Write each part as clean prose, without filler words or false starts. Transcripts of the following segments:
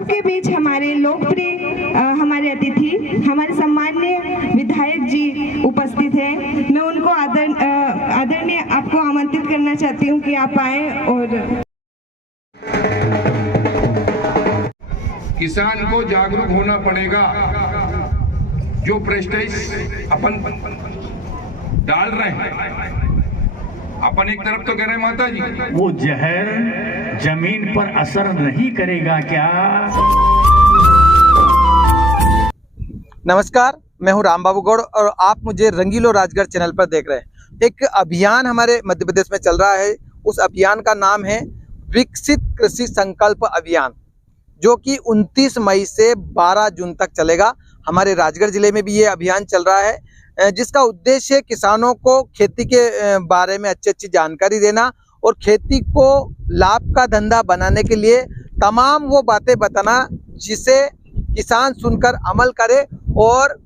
सबके बीच हमारे लोकप्रिय हमारे अतिथि, हमारे सम्माननीय विधायक जी उपस्थित हैं। मैं उनको आदरणीय आपको आमंत्रित करना चाहती हूँ कि आप आए और किसान को जागरूक होना पड़ेगा। जो प्रेस्टाइज अपन डाल रहे हैं, अपन एक तरफ तो कह रहे हैं माता जी, वो जहर जमीन पर असर नहीं करेगा क्या? नमस्कार, मैं हूं राम बाबू गौड़ और आप मुझे रंगीलो राजगढ़ चैनल पर देख रहे हैं। एक अभियान हमारे मध्य प्रदेश में चल रहा है। उस अभियान का नाम है विकसित कृषि संकल्प अभियान, जो कि 29 मई से 12 जून तक चलेगा। हमारे राजगढ़ जिले में भी ये अभियान चल रहा है, जिसका उद्देश्य किसानों को खेती के बारे में अच्छी जानकारी देना और खेती को लाभ का धंधा बनाने के लिए तमाम वो बातें बताना जिसे किसान सुनकर अमल करे और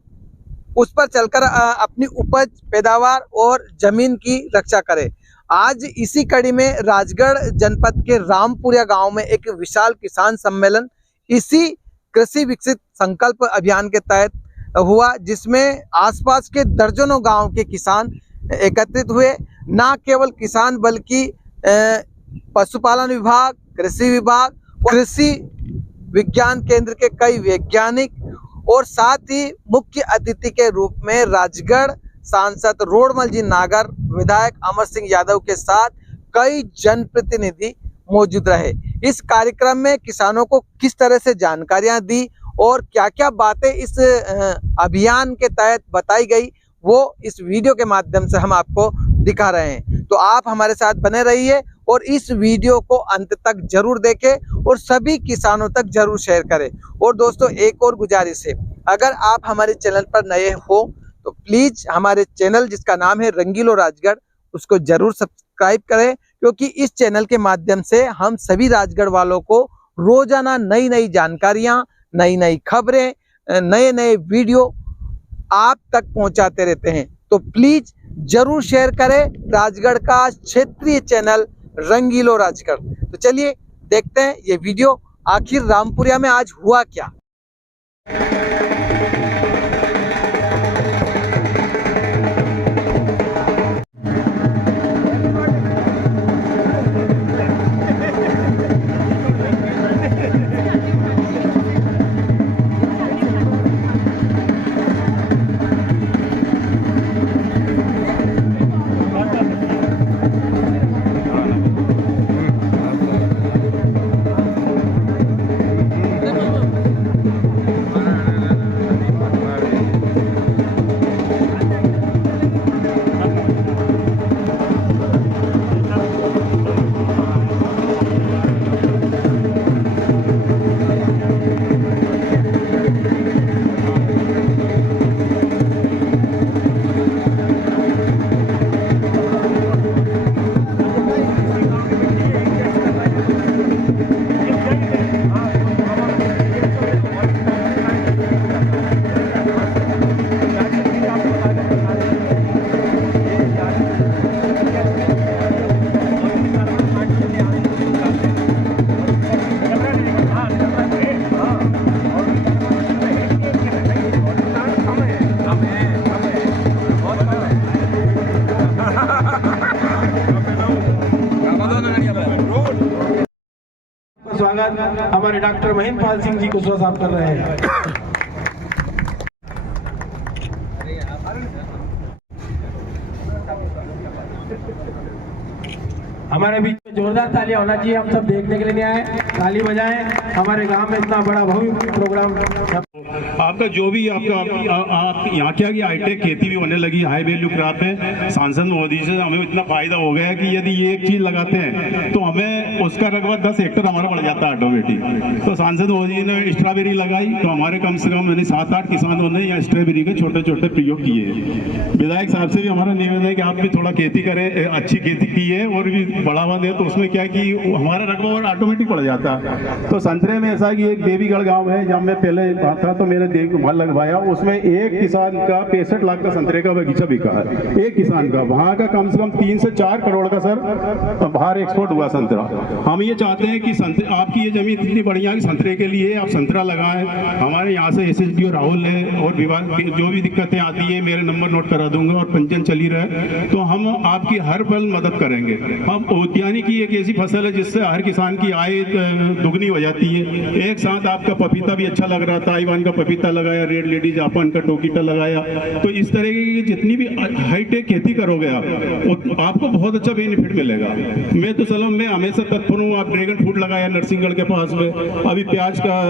उस पर चलकर अपनी उपज, पैदावार और जमीन की रक्षा करे। आज इसी कड़ी में राजगढ़ जनपद के रामपुरिया गांव में एक विशाल किसान सम्मेलन इसी कृषि विकसित संकल्प अभियान के तहत हुआ, जिसमें आसपास के दर्जनों गांव के किसान एकत्रित हुए। न केवल किसान बल्कि पशुपालन विभाग, कृषि विभाग, कृषि विज्ञान केंद्र के कई वैज्ञानिक और साथ ही मुख्य अतिथि के रूप में राजगढ़ सांसद रोडमल जी नागर, विधायक अमर सिंह यादव के साथ कई जनप्रतिनिधि मौजूद रहे। इस कार्यक्रम में किसानों को किस तरह से जानकारियां दी और क्या क्या बातें इस अभियान के तहत बताई गई, वो इस वीडियो के माध्यम से हम आपको दिखा रहे हैं। तो आप हमारे साथ बने रहिए और इस वीडियो को अंत तक जरूर देखें और सभी किसानों तक जरूर शेयर करें। और दोस्तों, एक और गुजारिश है, अगर आप हमारे चैनल पर नए हो तो प्लीज हमारे चैनल जिसका नाम है रंगीलो राजगढ़, उसको जरूर सब्सक्राइब करें, क्योंकि इस चैनल के माध्यम से हम सभी राजगढ़ वालों को रोजाना नई नई जानकारियां, नई नई खबरें, नए नए वीडियो आप तक पहुंचाते रहते हैं। तो प्लीज जरूर शेयर करें राजगढ़ का क्षेत्रीय चैनल रंगीलो राजगढ़। तो चलिए देखते हैं ये वीडियो, आखिर रामपुरिया में आज हुआ क्या। स्वागत हमारे डॉक्टर महेंद्रपाल सिंह जी कुशवाहा साहब कर रहे हैं। हमारे बीच में जोरदार तालियां होना चाहिए, हम सब देखने के लिए नहीं आए, ताली बजाएं। हमारे गांव में इतना बड़ा भव्य प्रोग्राम, आपका जो भी आप यहाँ क्या की हाईटेक खेती भी होने लगी, हाई वैल्यू क्रॉप है। सांसद मोदी से हमें इतना फायदा हो गया कि यदि ये एक चीज लगाते हैं तो हमें उसका रकबा 10 हेक्टर हमारा बढ़ जाता है ऑटोमेटिक। तो सांसद मोदी ने स्ट्रॉबेरी लगाई तो हमारे कम से कम 7-8 किसानों ने यहाँ स्ट्रॉबेरी के छोटे छोटे प्रयोग किए। विधायक साहब से भी हमारा निवेदन है कि आप भी थोड़ा खेती करें, अच्छी खेती की है और भी बढ़ावा दे, तो उसमें क्या कि हमारा रकबा और ऑटोमेटिक बढ़ जाता है। तो संतरे में ऐसा कि एक देवीगढ़ गाँव है जहाँ मैं पहले था तो मेरे देख वहाँ लगवाया, उसमें एक किसान का 65 लाख का संतरे का बगीचा बिका है, एक किसान का। वहाँ का कम से कम 3 से 4 करोड़ का सर बाहर एक्सपोर्ट हुआ संतरा। हम ये चाहते हैं कि आपकी ये जमीन इतनी बढ़िया कि संतरे के लिए आप संतरा लगाएं। हमारे यहाँ से SSDO राहुल है और विभाग जो भी दिक्कतें आती है मेरे नंबर नोट करा दूंगा और पंचन चली रहे तो हम आपकी हर पल मदद करेंगे। अब उद्यानिकी एक ऐसी फसल है जिससे हर किसान की आय दुगनी हो जाती है। एक साथ आपका पपीता भी अच्छा लग रहा था, ताइवान का पपीता लगाया, रेड लेडी जापान का टोकीटा लगाया, तो इस तरह की जितनी भी हाईटेक खेती करोगे आप आपको बहुत अच्छा बेनिफिट मिलेगा। मैं तो चलो मैं हमेशा तत्पर हूँ। आप ड्रैगन फ्रूट लगाया नरसिंहगढ़ के पास में, अभी प्याज का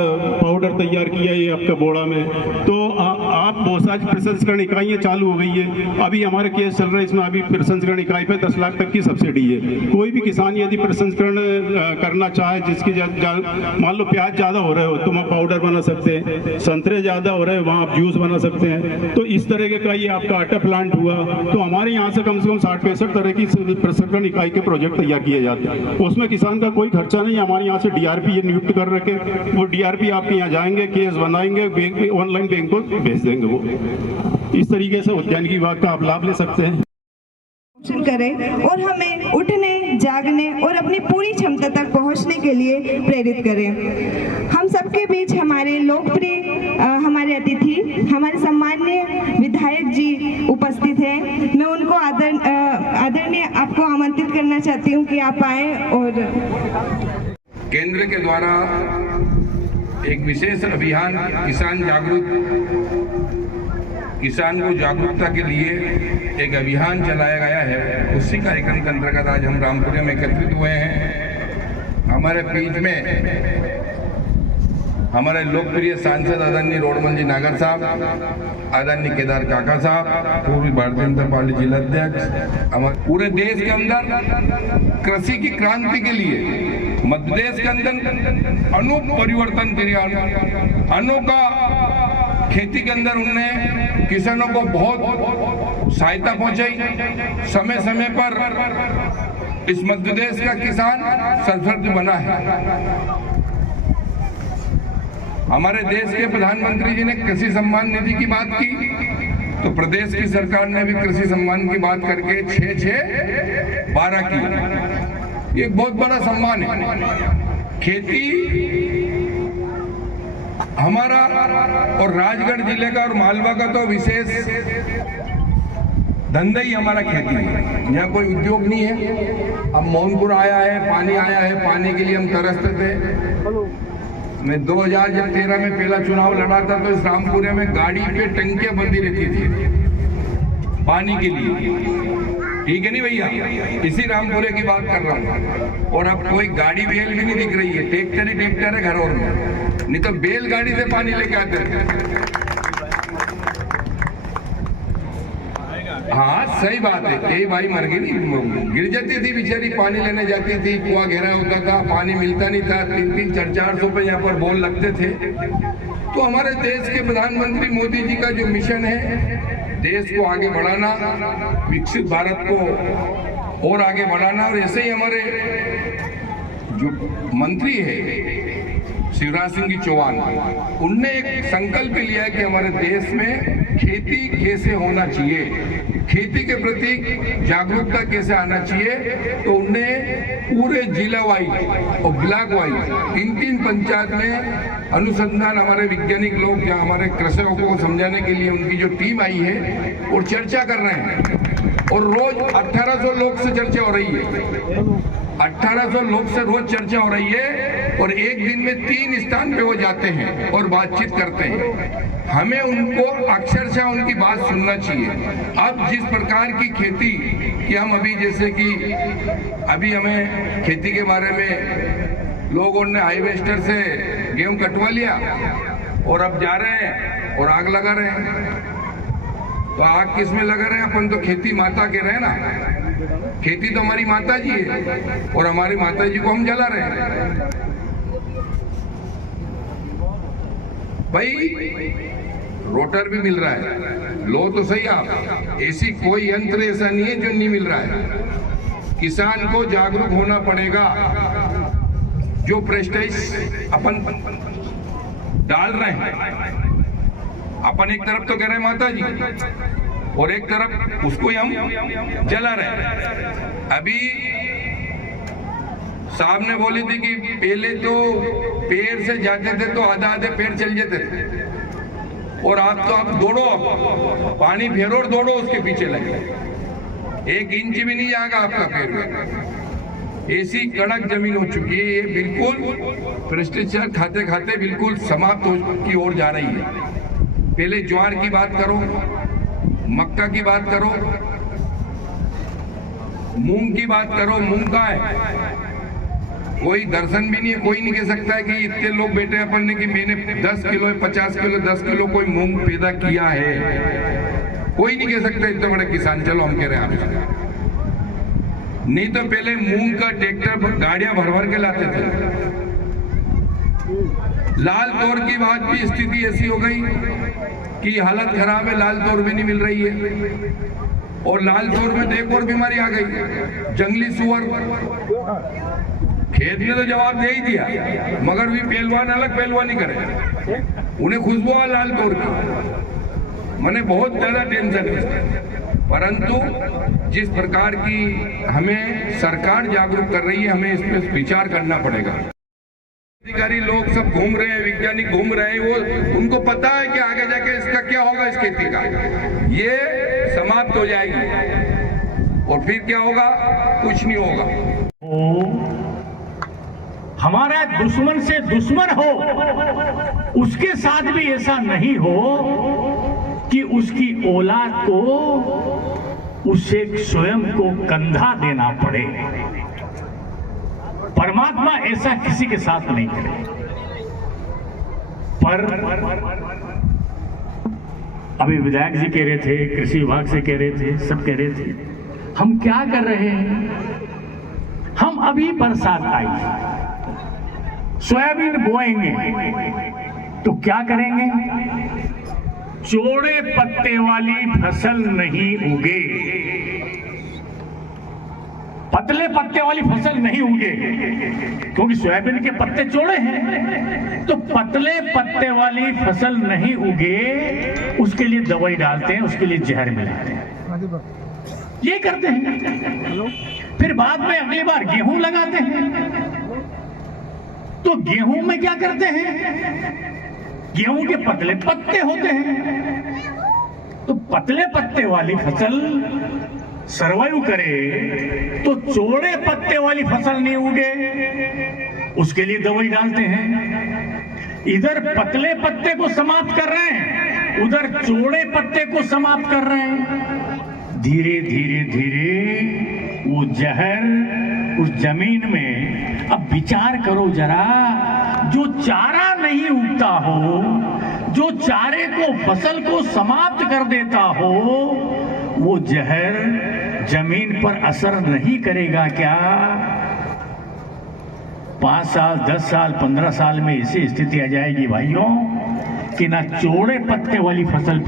पाउडर तैयार किया ये आपका बोड़ा में, तो आप बहुत सारी प्रसंस्करण इकाइयाँ चालू हो गई है। अभी हमारे केस चल रहे हैं, इसमें अभी प्रसंस्करण इकाई पे 10 लाख तक की सब्सिडी है। कोई भी किसान यदि प्रसंस्करण करना चाहे, जिसकी मान लो प्याज ज्यादा हो रहे हो तो वहाँ पाउडर बना सकते हैं, संतरे ज्यादा हो रहे हैं वहाँ आप जूस बना सकते हैं। तो इस तरह का ये आपका आटा प्लांट हुआ, तो हमारे यहाँ से कम 60-65 तरह की प्रसंस्करण इकाई के प्रोजेक्ट तैयार किए जाते हैं। उसमें किसान का कोई खर्चा नहीं। हमारे यहाँ से DRP ये नियुक्त कर रखे, वो DRP आपके यहाँ जाएंगे, केस बनाएंगे, बैंक ऑनलाइन बैंक को भेज देंगे। वो इस तरीके से उद्यानिकी विभाग का आप लाभ ले सकते हैं। करें और हमें उठने, जागने और अपनी पूरी क्षमता तक पहुंचने के लिए प्रेरित करें। हम सबके बीच हमारे लोकप्रिय हमारे अतिथि, हमारे सम्माननीय विधायक जी उपस्थित हैं। मैं उनको आदरणीय आपको आमंत्रित करना चाहती हूं कि आप आए। और केंद्र के द्वारा एक विशेष अभियान किसान को जागरूकता के लिए एक अभियान चलाया गया है। उसी कार्यक्रम के अंतर्गत आज हम रामपुर में एकत्रित हुए हैं। हमारे बीच में हमारे लोकप्रिय सांसद आदरणीय रोडमल जी नागर साहब, आदरणीय केदार काका साहब, पूर्व भारतीय जनता पार्टी जिला अध्यक्ष। हमारे पूरे देश के अंदर कृषि की क्रांति के लिए मध्य प्रदेश के अंदर अनूप परिवर्तन किया, अनोखा खेती के अंदर उनने किसानों को बहुत सहायता पहुंचाई। समय समय पर इस मध्य प्रदेश का किसान सर्वश्रेष्ठ बना है। हमारे देश के प्रधानमंत्री जी ने कृषि सम्मान निधि की बात की, तो प्रदेश की सरकार ने भी कृषि सम्मान की बात करके 6-6-12 की। ये बहुत बड़ा सम्मान है। खेती हमारा और राजगढ़ जिले का और मालवा का तो विशेष धंधा ही हमारा खेती है। यहाँ कोई उद्योग नहीं है। अब मोहनपुर आया है, पानी आया है, पानी के लिए हम तरसते थे। मैं 2013 में पहला चुनाव लड़ा था तो इस रामपुरे में गाड़ी पे टंकियां बंधी रहती थी पानी के लिए। ठीक है नहीं भैया, इसी रामपुरे की बात कर रहा हूँ। और अब कोई गाड़ी बेल भी नहीं दिख रही है, ट्रैक्टर ही ट्रैक्टर है घरों में, नहीं तो बैलगाड़ी से पानी लेके आते थे। हाँ सही बात है, कई भाई मर गई नहीं, गिर जाती थी बेचारी, पानी लेने जाती थी, कुआं गहरा होता था, पानी मिलता नहीं था, 300-400 पे यहाँ पर बोल लगते थे। तो हमारे देश के प्रधानमंत्री मोदी जी का जो मिशन है, देश को आगे बढ़ाना, विकसित भारत को और आगे बढ़ाना, और ऐसे ही हमारे जो मंत्री है शिवराज सिंह चौहान, उनने एक संकल्प लिया है कि हमारे देश में खेती कैसे होना चाहिए, खेती के प्रति जागरूकता कैसे आना चाहिए। तो उनने पूरे जिला वाइज और ब्लॉक वाइज 3-3 पंचायत में अनुसंधान, हमारे वैज्ञानिक लोग या हमारे कृषकों को समझाने के लिए उनकी जो टीम आई है और चर्चा कर रहे हैं। और रोज 1800 लोग से चर्चा हो रही है, 1800 लोग से रोज चर्चा हो रही है। और एक दिन में 3 स्थान पे वो जाते हैं और बातचीत करते हैं। हमें उनको अक्षरशः उनकी बात सुनना चाहिए। अब जिस प्रकार की खेती कि हम अभी जैसे कि अभी हमें खेती के बारे में लोगों ने हाईवेस्टर से गेहूं कटवा लिया और अब जा रहे हैं और आग लगा रहे हैं। तो आग किस में लगा रहे हैं? अपन तो खेती माता के रहे ना, खेती तो हमारी माता जी है और हमारी माता जी को हम जला रहे हैं। भाई रोटर भी मिल रहा है, लो तो सही आप, ऐसी कोई यंत्र ऐसा नहीं है जो नहीं मिल रहा है। किसान को जागरूक होना पड़ेगा। जो प्रेस्टाइज अपन डाल रहे हैं अपन एक तरफ तो कह रहे हैं माता जी और एक तरफ उसको ही हम जला रहे हैं। अभी साहब ने बोली थी कि पहले तो पेड़ से जाते थे तो आधा आधे पेड़ चल जाते थे और आप तो आप दौड़ो, आप पानी फेरो और दौड़ो उसके पीछे लगे, 1 इंच भी नहीं जाएगा आपका पेड़ में। ऐसी कड़क जमीन हो चुकी है, ये बिल्कुल भ्रष्टाचार खाते खाते बिल्कुल समाप्त हो की ओर जा रही है। पहले ज्वार की बात करो, मक्का की बात करो, मूंग की बात करो, मूंग का है कोई दर्शन भी नहीं है, कोई नहीं कह सकता है कि इतने लोग बैठे अपन ने कि मैंने 10 किलो 50 किलो 10 किलो कोई मूंग पैदा किया है, कोई नहीं कह सकता इतने बड़े किसान। चलो हम कह रहे हैं आपसे, नहीं तो पहले मूंग का ट्रैक्टर गाड़ियां भर भर के लाते थे। लाल तोर की बात भी स्थिति ऐसी हो गई कि हालत खराब है, लाल तोर भी नहीं मिल रही है और लाल तोर में एक और बीमारी आ गई, जंगली सुअर। खेत ने तो जवाब दे ही दिया मगर भी पहलवान अलग पहलवानी करे, उन्हें खुशबू आ लाल तोर की, मैंने बहुत ज्यादा टेंशन है। परंतु जिस प्रकार की हमें सरकार जागरूक कर रही है, हमें इस पर विचार करना पड़ेगा। अधिकारी लोग सब घूम रहे हैं, वैज्ञानिक घूम रहे हैं, वो उनको पता है कि आगे जाके इसका क्या होगा, इस खेती का ये समाप्त हो जाएगी और फिर क्या होगा, कुछ नहीं होगा। हमारा दुश्मन से दुश्मन हो, उसके साथ भी ऐसा नहीं हो कि उसकी औलाद को उसे स्वयं को कंधा देना पड़े। परमात्मा ऐसा किसी के साथ नहीं करे। पर अभी विधायक जी कह रहे थे, कृषि विभाग से कह रहे थे, सब कह रहे थे, हम क्या कर रहे हैं, हम अभी बरसात आई, सोयाबीन बोएंगे तो क्या करेंगे, चौड़े पत्ते वाली फसल नहीं उगे, पतले पत्ते वाली फसल नहीं उगे, क्योंकि सोयाबीन के पत्ते चौड़े हैं, तो पतले पत्ते वाली फसल नहीं उगे, उसके लिए दवाई डालते हैं, उसके लिए जहर मिलाते हैं, ये करते हैं। फिर बाद में अगली बार गेहूं लगाते हैं, तो गेहूं में क्या करते हैं, गेहूं के पतले पत्ते होते हैं, तो पतले पत्ते वाली फसल सर्वाइव करे तो चौड़े पत्ते वाली फसल नहीं उगे, उसके लिए दवाई डालते हैं। इधर पतले पत्ते को समाप्त कर रहे हैं, उधर चौड़े पत्ते को समाप्त कर रहे हैं। धीरे धीरे धीरे वो जहर उस जमीन में, अब विचार करो जरा, जो चारा नहीं उगता हो, जो चारे को फसल को समाप्त कर देता हो, वो जहर जमीन पर असर नहीं करेगा क्या? 5 साल 10 साल 15 साल में ऐसी स्थिति आ जाएगी भाइयों कि ना चौड़े पत्ते वाली फसल